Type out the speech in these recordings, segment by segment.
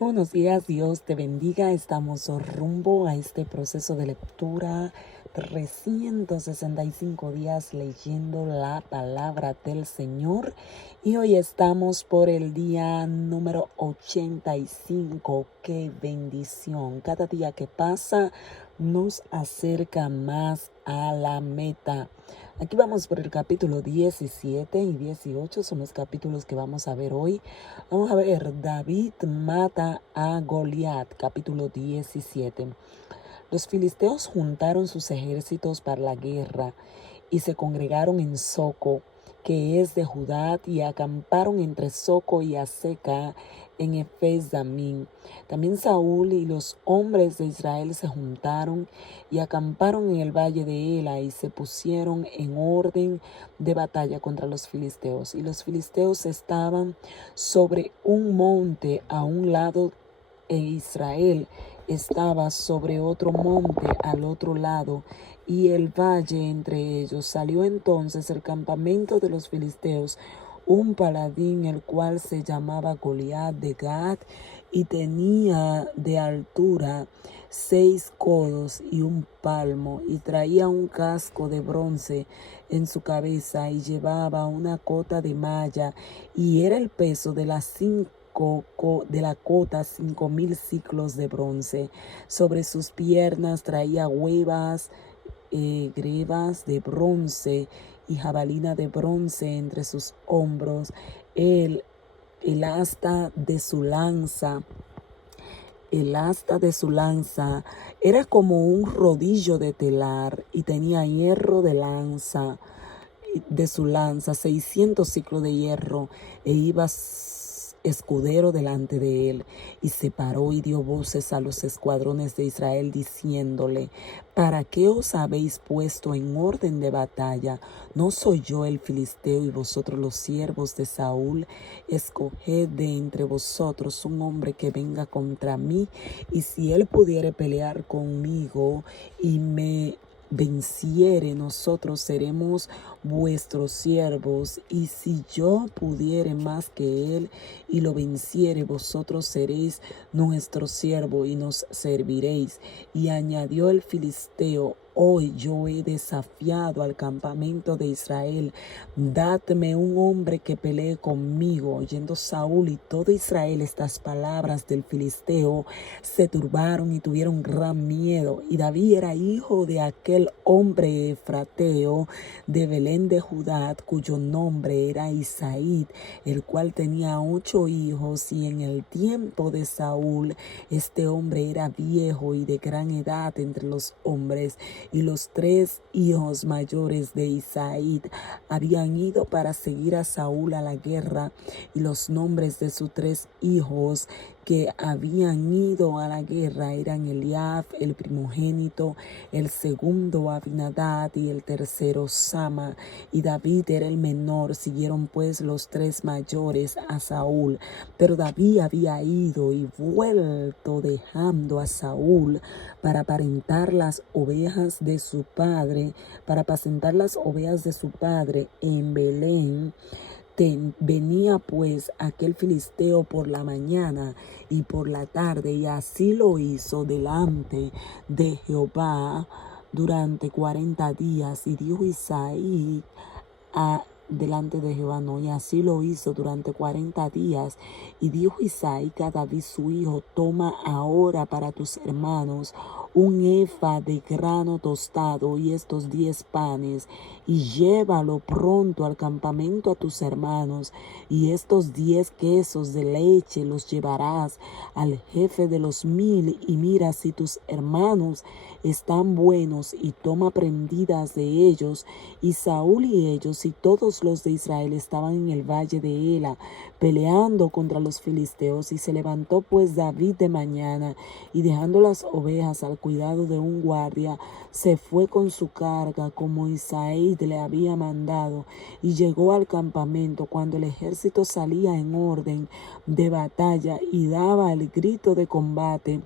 Buenos días, Dios te bendiga. Estamos rumbo a este proceso de lectura. 365 días leyendo la palabra del Señor. Y hoy estamos por el día número 85. ¡Qué bendición! Cada día que pasa nos acerca más a la meta. Aquí vamos por el capítulo 17 y 18, son los capítulos que vamos a ver hoy. Vamos a ver, David mata a Goliat, capítulo 17. Los filisteos juntaron sus ejércitos para la guerra y se congregaron en Soco, que es de Judá, y acamparon entre Soco y Aseca en Efes-Damim. También Saúl y los hombres de Israel se juntaron y acamparon en el valle de Ela y se pusieron en orden de batalla contra los filisteos. Y los filisteos estaban sobre un monte a un lado e Israel estaba sobre otro monte al otro lado, y el valle entre ellos. Salió entonces el campamento de los filisteos un paladín, el cual se llamaba Goliat de Gat, y tenía de altura 6 codos y un palmo, y traía un casco de bronce en su cabeza, y llevaba una cota de malla, y era el peso de la cota 5,000 siclos de bronce. Sobre sus piernas traía grebas de bronce y jabalina de bronce entre sus hombros. El asta de su lanza. El asta de su lanza era como un rodillo de telar, y tenía hierro de lanza, de su lanza, 600 ciclos de hierro, e iba escudero delante de él, y se paró y dio voces a los escuadrones de Israel, diciéndole: ¿para qué os habéis puesto en orden de batalla? ¿No soy yo el filisteo y vosotros los siervos de Saúl? Escoged de entre vosotros un hombre que venga contra mí, y si él pudiere pelear conmigo y me venciere, nosotros seremos vuestros siervos, y si yo pudiere más que él y lo venciere, vosotros seréis nuestro siervo y nos serviréis. Y añadió el filisteo: hoy yo he desafiado al campamento de Israel, dadme un hombre que pelee conmigo. Oyendo Saúl y todo Israel estas palabras del filisteo, se turbaron y tuvieron gran miedo. Y David era hijo de aquel hombre efrateo de Belén de Judá, cuyo nombre era Isaí, el cual tenía 8 hijos. Y en el tiempo de Saúl, este hombre era viejo y de gran edad entre los hombres, y los 3 hijos mayores de Isaí habían ido para seguir a Saúl a la guerra, y los nombres de sus 3 hijos que habían ido a la guerra eran Eliab, el primogénito; el segundo Abinadab, y el tercero Sama. Y David era el menor. Siguieron pues los 3 mayores a Saúl. Pero David había ido y vuelto, dejando a Saúl para apacentar las ovejas de su padre, en Belén. Venía pues aquel filisteo por la mañana y por la tarde, y así lo hizo delante de Jehová durante 40 días. Y dijo Isaí delante de Jehová, no, y así lo hizo durante 40 días. Y dijo Isaí a David su hijo: toma ahora para tus hermanos un efa de grano tostado y estos 10 panes, y llévalo pronto al campamento a tus hermanos, y estos 10 quesos de leche los llevarás al jefe de los 1000, y mira si tus hermanos están buenos, y toma prendidas de ellos. Y Saúl y ellos y todos los de Israel estaban en el valle de Ela, peleando contra los filisteos. Y se levantó pues David de mañana, y dejando las ovejas al cuidado de un guardia, se fue con su carga como Isaí le había mandado, y llegó al campamento cuando el ejército salía en orden de batalla y daba el grito de combate.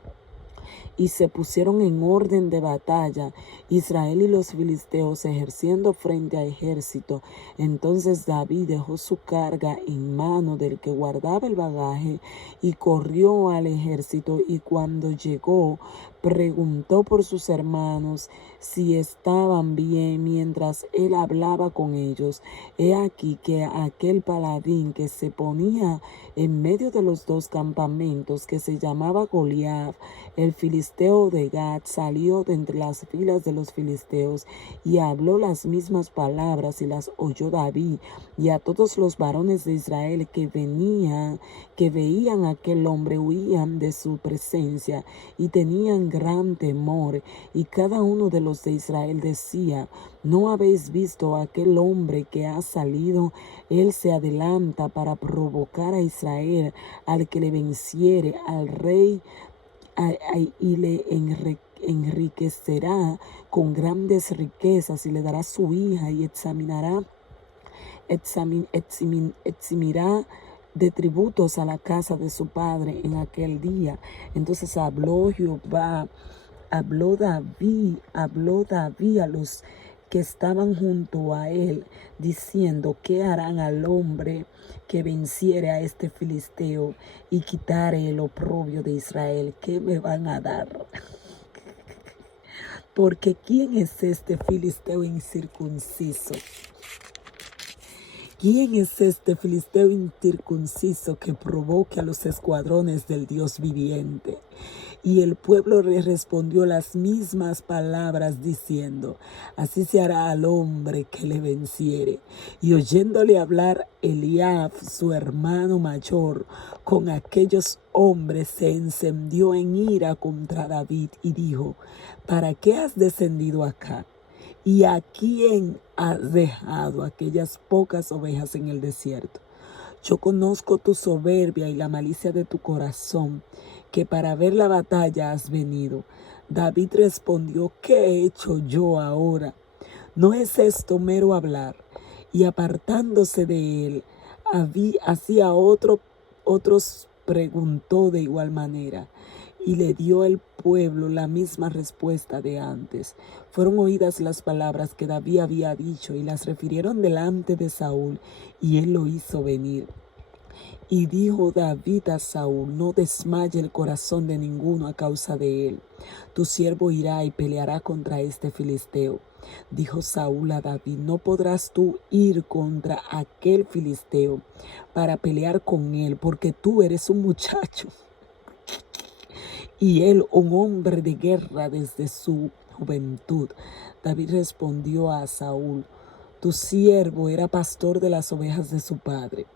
y se pusieron en orden de batalla, Israel y los filisteos ejerciendo frente a ejército. Entonces David dejó su carga en mano del que guardaba el bagaje y corrió al ejército, y cuando llegó preguntó por sus hermanos si estaban bien mientras él hablaba con ellos. He aquí que aquel paladín que se ponía en medio de los dos campamentos, que se llamaba Goliat, el filisteo de Gat, salió de entre las filas de los filisteos y habló las mismas palabras, y las oyó David y a todos los varones de Israel que veían a aquel hombre, huían de su presencia y tenían gran temor. Y cada uno de los de Israel decía: ¿no habéis visto a aquel hombre que ha salido? Él se adelanta para provocar a Israel. Al que le venciere al rey y le enriquecerá con grandes riquezas, y le dará su hija, y eximirá de tributos a la casa de su padre en aquel día. Entonces habló David a los que estaban junto a él, diciendo: ¿qué harán al hombre que venciere a este filisteo y quitare el oprobio de Israel? ¿Qué me van a dar? Porque ¿quién es este filisteo incircunciso? ¿Quién es este filisteo incircunciso que provoque a los escuadrones del Dios viviente? Y el pueblo le respondió las mismas palabras, diciendo: así se hará al hombre que le venciere. Y oyéndole hablar Eliab, su hermano mayor, con aquellos hombres, se encendió en ira contra David y dijo: ¿para qué has descendido acá? ¿Y a quién has dejado aquellas pocas ovejas en el desierto? Yo conozco tu soberbia y la malicia de tu corazón, que para ver la batalla has venido. David respondió: ¿qué he hecho yo ahora? ¿No es esto mero hablar? Y apartándose de él, hacia otros preguntó de igual manera. Y le dio el pueblo la misma respuesta de antes. Fueron oídas las palabras que David había dicho, y las refirieron delante de Saúl, y él lo hizo venir. Y dijo David a Saúl: no desmaye el corazón de ninguno a causa de él. Tu siervo irá y peleará contra este filisteo. Dijo Saúl a David: no podrás tú ir contra aquel filisteo para pelear con él, porque tú eres un muchacho y él un hombre de guerra desde su juventud. David respondió a Saúl: tu siervo era pastor de las ovejas de su padre.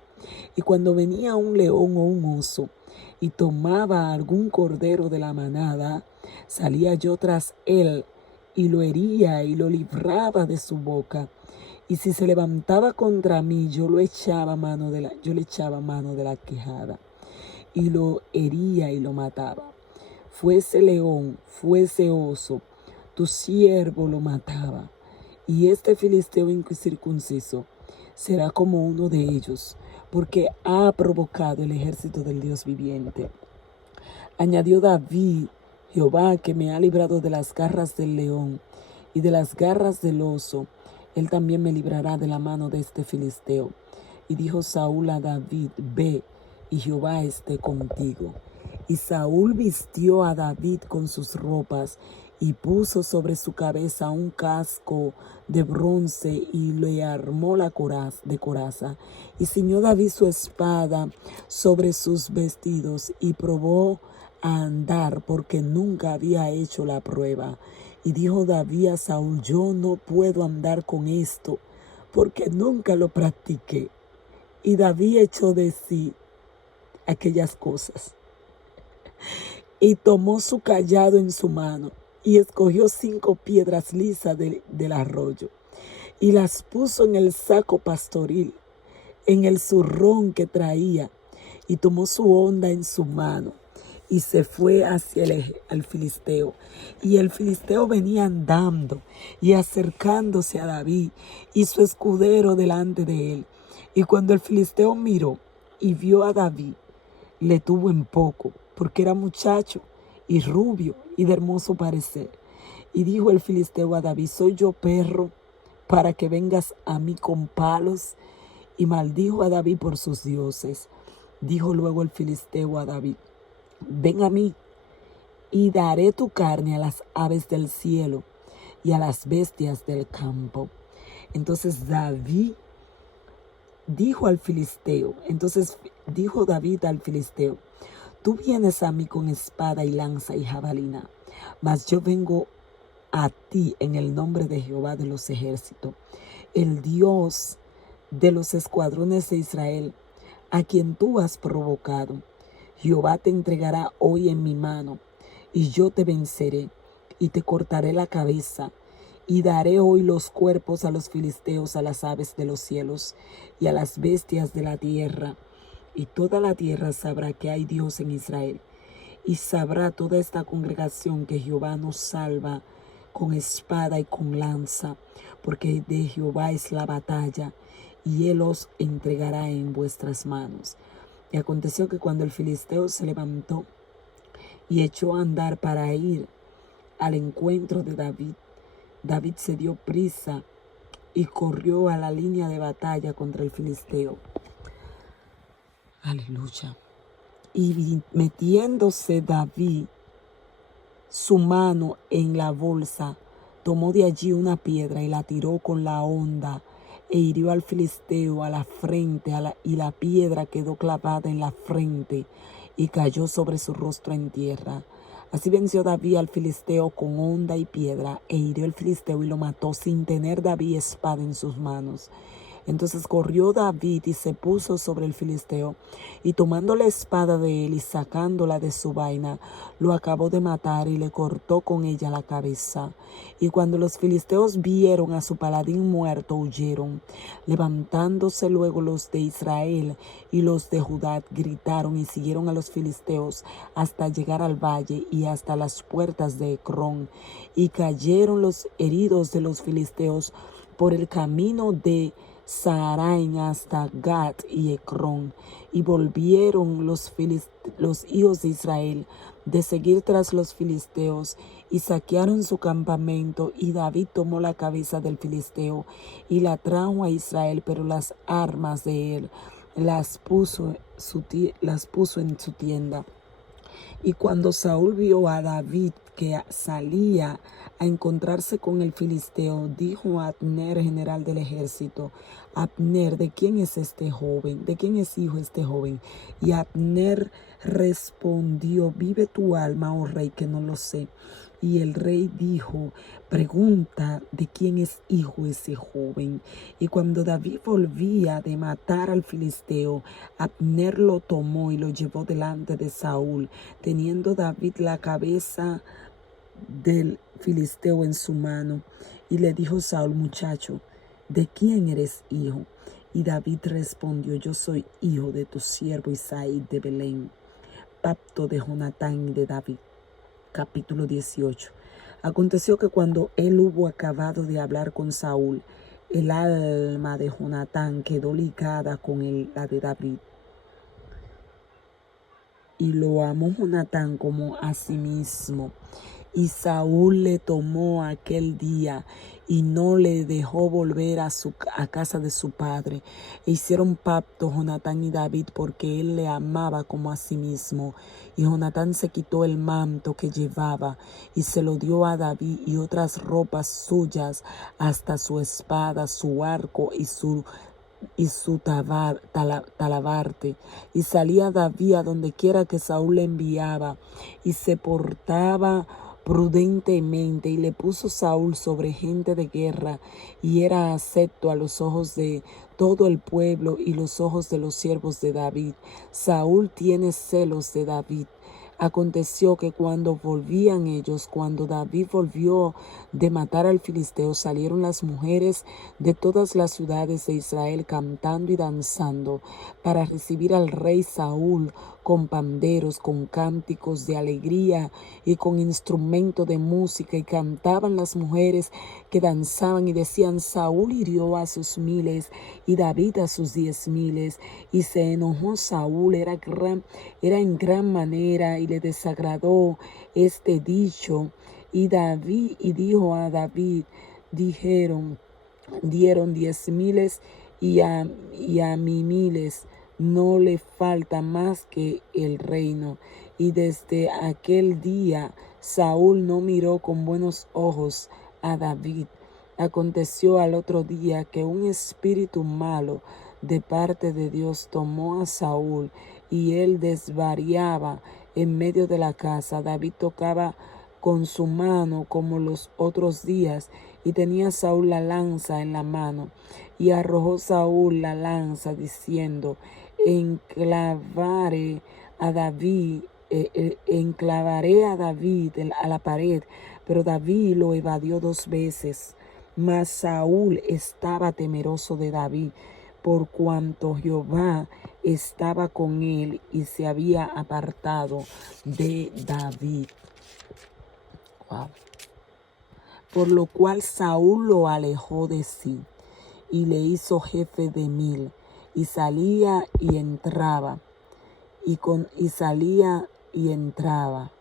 Y cuando venía un león o un oso y tomaba algún cordero de la manada, salía yo tras él y lo hería y lo libraba de su boca. Y si se levantaba contra mí, yo le echaba mano de la quijada y lo hería y lo mataba. Fuese león, fuese oso, tu siervo lo mataba. Y este filisteo incircunciso será como uno de ellos, porque ha provocado el ejército del Dios viviente. Añadió David: Jehová, que me ha librado de las garras del león y de las garras del oso, él también me librará de la mano de este filisteo. Y dijo Saúl a David: ve, y Jehová esté contigo. Y Saúl vistió a David con sus ropas y puso sobre su cabeza un casco de bronce y le armó de coraza. Y ciñó David su espada sobre sus vestidos y probó a andar, porque nunca había hecho la prueba. Y dijo David a Saúl: yo no puedo andar con esto, porque nunca lo practiqué. Y David echó de sí aquellas cosas y tomó su cayado en su mano y escogió 5 piedras lisas del arroyo y las puso en el saco pastoril, en el zurrón que traía, y tomó su honda en su mano y se fue hacia el filisteo. Y el filisteo venía andando y acercándose a David y su escudero delante de él. Y cuando el filisteo miró y vio a David, le tuvo en poco, porque era muchacho y rubio y de hermoso parecer. Y dijo el filisteo a David: ¿soy yo perro para que vengas a mí con palos? Y maldijo a David por sus dioses. Dijo luego el filisteo a David: ven a mí, y daré tu carne a las aves del cielo y a las bestias del campo. Entonces David dijo al filisteo, dijo David al filisteo: tú vienes a mí con espada y lanza y jabalina, mas yo vengo a ti en el nombre de Jehová de los ejércitos, el Dios de los escuadrones de Israel, a quien tú has provocado. Jehová te entregará hoy en mi mano, y yo te venceré, y te cortaré la cabeza, y daré hoy los cuerpos a los filisteos, a las aves de los cielos, y a las bestias de la tierra. Y toda la tierra sabrá que hay Dios en Israel, y sabrá toda esta congregación que Jehová nos salva con espada y con lanza, porque de Jehová es la batalla, y él os entregará en vuestras manos. Y aconteció que cuando el filisteo se levantó y echó a andar para ir al encuentro de David, David se dio prisa y corrió a la línea de batalla contra el filisteo. Aleluya. Y metiéndose David su mano en la bolsa, tomó de allí una piedra y la tiró con la honda, e hirió al filisteo a la frente, y la piedra quedó clavada en la frente y cayó sobre su rostro en tierra. Así venció David al filisteo con honda y piedra, e hirió al filisteo y lo mató sin tener David espada en sus manos. Entonces corrió David y se puso sobre el filisteo, y tomando la espada de él y sacándola de su vaina, lo acabó de matar y le cortó con ella la cabeza. Y cuando los filisteos vieron a su paladín muerto, huyeron. Levantándose luego los de Israel y los de Judá, gritaron y siguieron a los filisteos hasta llegar al valle y hasta las puertas de Ecrón. Y cayeron los heridos de los filisteos por el camino de Saaraim hasta Gat y Ecrón, y volvieron los hijos de Israel de seguir tras los filisteos, y saquearon su campamento, y David tomó la cabeza del filisteo y la trajo a Israel, pero las armas de él las puso en su tienda. Y cuando Saúl vio a David que salía a encontrarse con el filisteo, dijo a Abner, general del ejército: Abner, ¿de quién es este joven? ¿De quién es hijo este joven? Y Abner respondió: vive tu alma, oh rey, que no lo sé. Y el rey dijo: pregunta de quién es hijo ese joven. Y cuando David volvía de matar al filisteo, Abner lo tomó y lo llevó delante de Saúl, teniendo David la cabeza del filisteo en su mano. Y le dijo Saúl: muchacho, ¿de quién eres hijo? Y David respondió: yo soy hijo de tu siervo Isaí de Belén. Pacto de Jonatán y de David. Capítulo 18. Aconteció que cuando él hubo acabado de hablar con Saúl, el alma de Jonatán quedó ligada con la de David. Y lo amó Jonatán como a sí mismo. Y Saúl le tomó aquel día y no le dejó volver a casa de su padre. E hicieron pacto Jonatán y David, porque él le amaba como a sí mismo. Y Jonatán se quitó el manto que llevaba y se lo dio a David, y otras ropas suyas, hasta su espada, su arco y su talabarte. Y salía David a donde quiera que Saúl le enviaba, y se portaba prudentemente. Y le puso Saúl sobre gente de guerra, y era acepto a los ojos de todo el pueblo y los ojos de los siervos de David. Saúl tiene celos de David. Aconteció que cuando David volvió de matar al filisteo, salieron las mujeres de todas las ciudades de Israel cantando y danzando para recibir al rey Saúl con panderos, con cánticos de alegría y con instrumento de música, y cantaban las mujeres que danzaban y decían: Saúl hirió a sus miles y David a sus 10,000. Y se enojó Saúl, era en gran manera, y le desagradó este dicho. Y dijo a David, dieron 10,000 y a mí miles, no le falta más que el reino. Y desde aquel día Saúl no miró con buenos ojos a David. Aconteció al otro día que un espíritu malo de parte de Dios tomó a Saúl, y él desvariaba en medio de la casa. David tocaba con su mano como los otros días, y tenía Saúl la lanza en la mano. Y arrojó Saúl la lanza, diciendo: enclavaré a David a la pared. Pero David lo evadió 2 veces. Mas Saúl estaba temeroso de David, por cuanto Jehová estaba con él, y se había apartado de David. Wow. Por lo cual Saúl lo alejó de sí, y le hizo jefe de 1000, y salía y entraba, y salía y entraba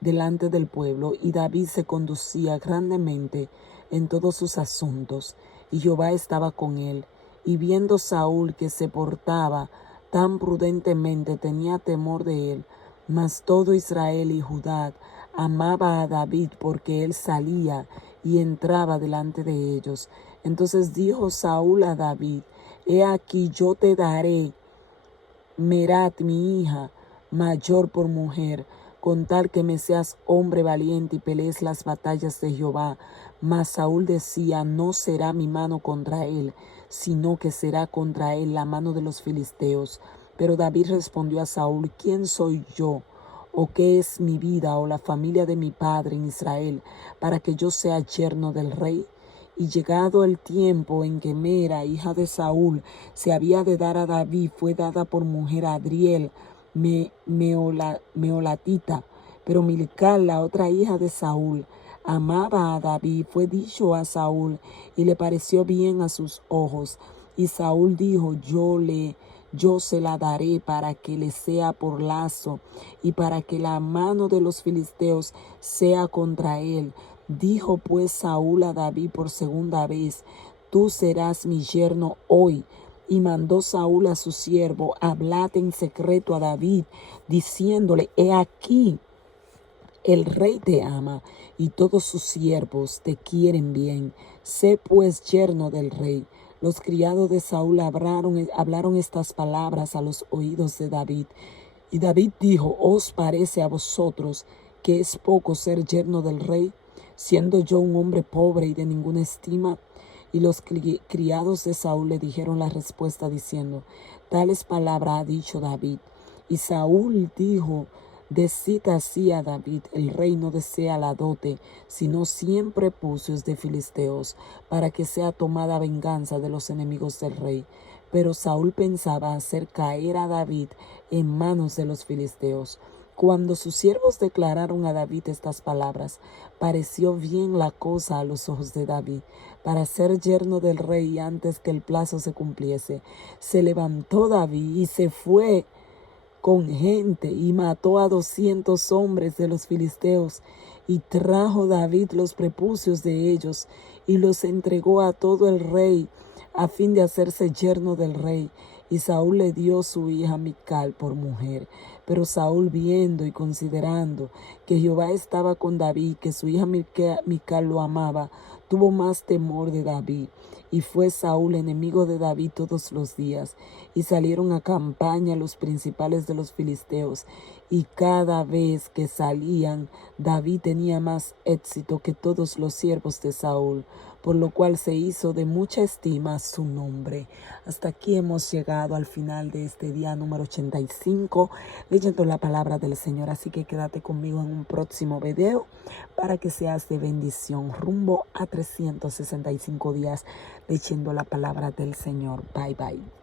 delante del pueblo. Y David se conducía grandemente en todos sus asuntos, y Jehová estaba con él. Y viendo Saúl que se portaba tan prudentemente, tenía temor de él. Mas todo Israel y Judá amaba a David, porque él salía y entraba delante de ellos. Entonces dijo Saúl a David: he aquí, yo te daré Merat, mi hija mayor, por mujer, con tal que me seas hombre valiente y pelees las batallas de Jehová. Mas Saúl decía: no será mi mano contra él, sino que será contra él la mano de los filisteos. Pero David respondió a Saúl: ¿quién soy yo, o qué es mi vida, o la familia de mi padre en Israel, para que yo sea yerno del rey? Y llegado el tiempo en que Mera, hija de Saúl, se había de dar a David, fue dada por mujer a Adriel, meolatita. Pero Milcal, la otra hija de Saúl, amaba a David. Fue dicho a Saúl, y le pareció bien a sus ojos. Y Saúl dijo: yo se la daré para que le sea por lazo, y para que la mano de los filisteos sea contra él. Dijo pues Saúl a David por segunda vez: tú serás mi yerno hoy. Y mandó Saúl a su siervo: hablad en secreto a David, diciéndole: he aquí, el rey te ama, y todos sus siervos te quieren bien. Sé pues yerno del rey. Los criados de Saúl hablaron estas palabras a los oídos de David. Y David dijo: ¿os parece a vosotros que es poco ser yerno del rey, siendo yo un hombre pobre y de ninguna estima? Y los criados de Saúl le dijeron la respuesta, diciendo: tales palabras ha dicho David. Y Saúl dijo: decid así a David: el rey no desea la dote, sino 100 prepucios de filisteos, para que sea tomada venganza de los enemigos del rey. Pero Saúl pensaba hacer caer a David en manos de los filisteos. Cuando sus siervos declararon a David estas palabras, pareció bien la cosa a los ojos de David para ser yerno del rey antes que el plazo se cumpliese. Se levantó David y se fue con gente, y mató a 200 hombres de los filisteos, y trajo David los prepucios de ellos, y los entregó a todo el rey, a fin de hacerse yerno del rey. Y Saúl le dio su hija Mical por mujer. Pero Saúl, viendo y considerando que Jehová estaba con David, que su hija Mical lo amaba, tuvo más temor de David. Y fue Saúl enemigo de David todos los días. Y salieron a campaña los principales de los filisteos. Y cada vez que salían, David tenía más éxito que todos los siervos de Saúl, por lo cual se hizo de mucha estima su nombre. Hasta aquí hemos llegado al final de este día número 85, leyendo la palabra del Señor. Así que quédate conmigo en un próximo video para que seas de bendición rumbo a 365 días leyendo la palabra del Señor. Bye, bye.